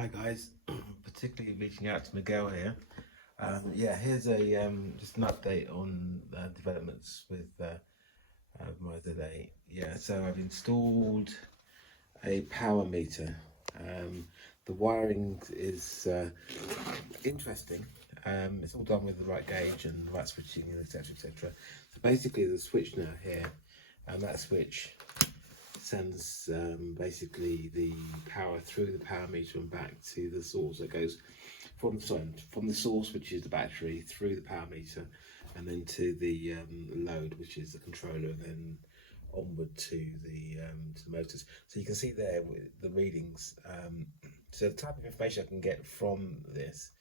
Hi guys, particularly reaching out to Miguel here. Yeah, here's a just an update on developments with my today. Yeah, so I've installed a power meter. The wiring is interesting. It's all done with the right gauge and the right switching, and etc. etc. So basically, the switch now here, and that switch sends basically the power through the power meter and back to the source. It goes from the source, which is the battery, through the power meter, and then to the load, which is the controller, and then onward to the motors. So you can see there with the readings. So the type of information I can get from this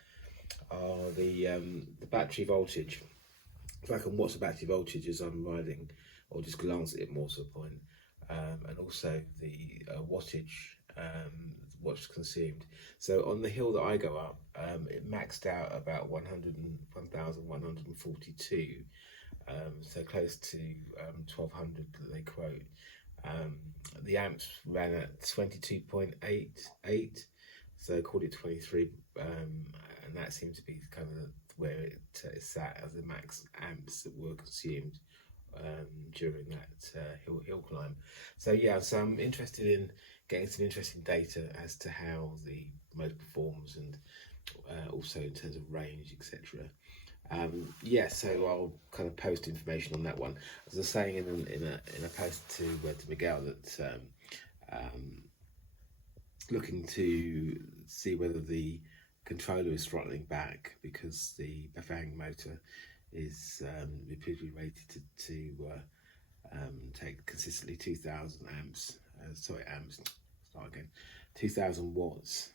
are the battery voltage. So I can watch the battery voltage as I'm riding, or just glance at it more to the point. And also the wattage, what's consumed. So on the hill that I go up, it maxed out about 1,142, so close to 1,200 that they quote. The amps ran at 22.88, so called it 23, and that seemed to be kind of where it sat as the max amps that were consumed during that hill climb. So yeah, so I'm interested in getting some interesting data as to how the motor performs, and also in terms of range, etc. Yeah, so I'll kind of post information on that one. As I was saying in a post to Miguel, that looking to see whether the controller is throttling back, because the Bafang motor is repeatedly rated to take consistently 2,000 amps. Amps. Start again. 2,000 watts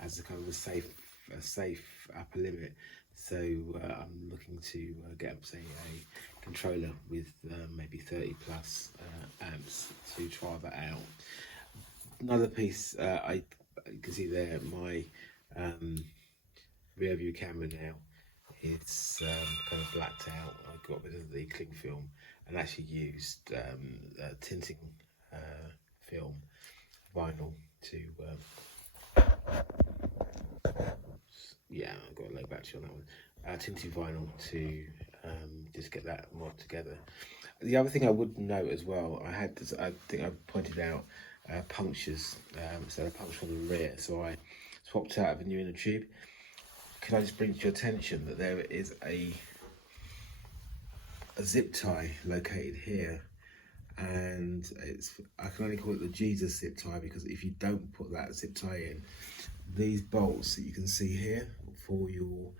as a kind of a safe upper limit. So I'm looking to get, say, a controller with maybe 30 plus amps to try that out. Another piece, you can see there my rear view camera now. It's kind of blacked out. I got rid of the cling film and actually used tinting film, vinyl to yeah, I've got a low battery on that one. Tinted vinyl to just get that mod together. The other thing I would note as well, I think I pointed out punctures. So a puncture on the rear, so I swapped out of a new inner tube. Can I just bring to your attention that there is a zip tie located here, and I can only call it the Jesus zip tie, because if you don't put that zip tie in, these bolts that you can see here for your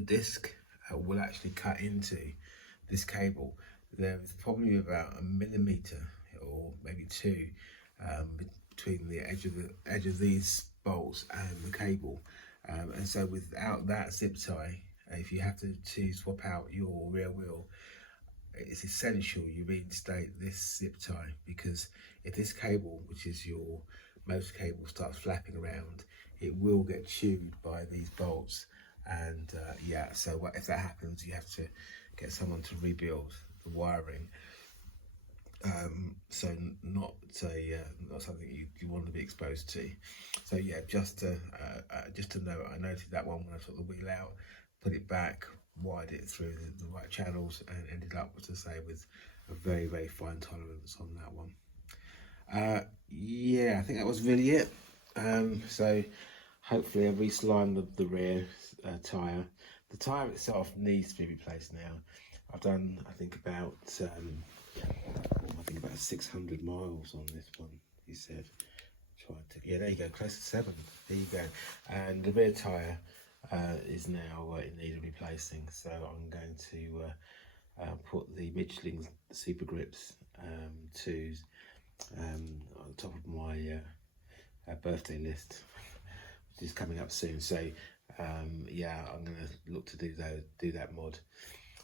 disc will actually cut into this cable. There's probably about a millimeter or maybe two between the edge of these bolts and the cable, and so without that zip tie, if you have to swap out your rear wheel, it's essential you reinstate this zip tie, because if this cable, which is your motor cable, starts flapping around, it will get chewed by these bolts. And yeah, so if that happens, you have to get someone to rebuild the wiring. So not something you want to be exposed to. So yeah, just to note, I noted that one when I took the wheel out, put it back, wired it through the right channels, and ended up, as I say, with a very, very fine tolerance on that one. Yeah, I think that was really it. So hopefully I've re-slimed the rear tyre. The tyre itself needs to be replaced now. I've done, I think about 600 miles on this one, he said. Yeah, there you go, close to 7. There you go. And the rear tyre is now in need of replacing, so I'm going to put the Michelin Super Grips 2s on top of my birthday list, which is coming up soon. So yeah, I'm going to look to do that mod.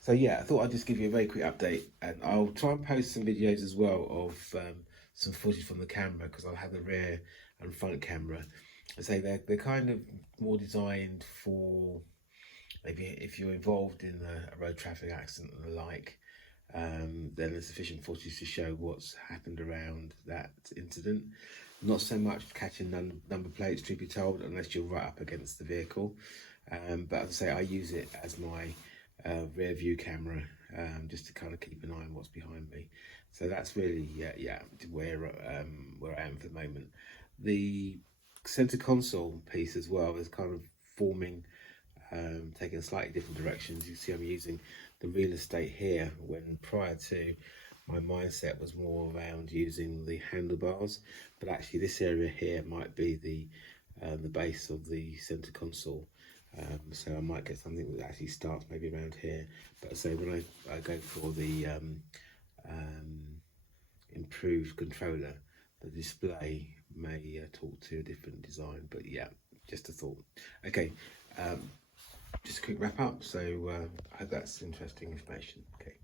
So yeah, I thought I'd just give you a very quick update, and I'll try and post some videos as well of some footage from the camera, because I'll have the rear and front camera. I say they're kind of more designed for maybe if you're involved in a road traffic accident and the like. then there's sufficient footage to show what's happened around that incident. Not so much catching number plates, truth be told, unless you're right up against the vehicle. But as I say, I use it as my rear view camera, just to kind of keep an eye on what's behind me. So that's really where I am for the moment. The center console piece as well is kind of forming, taking a slightly different direction. As you see, I'm using the real estate here, when prior to, my mindset was more around using the handlebars, but actually this area here might be the base of the center console. So I might get something that actually starts maybe around here. But so when I go for the improved controller, the display may talk to a different design. But yeah, just a thought. Okay, just a quick wrap up. So I hope that's interesting information. Okay.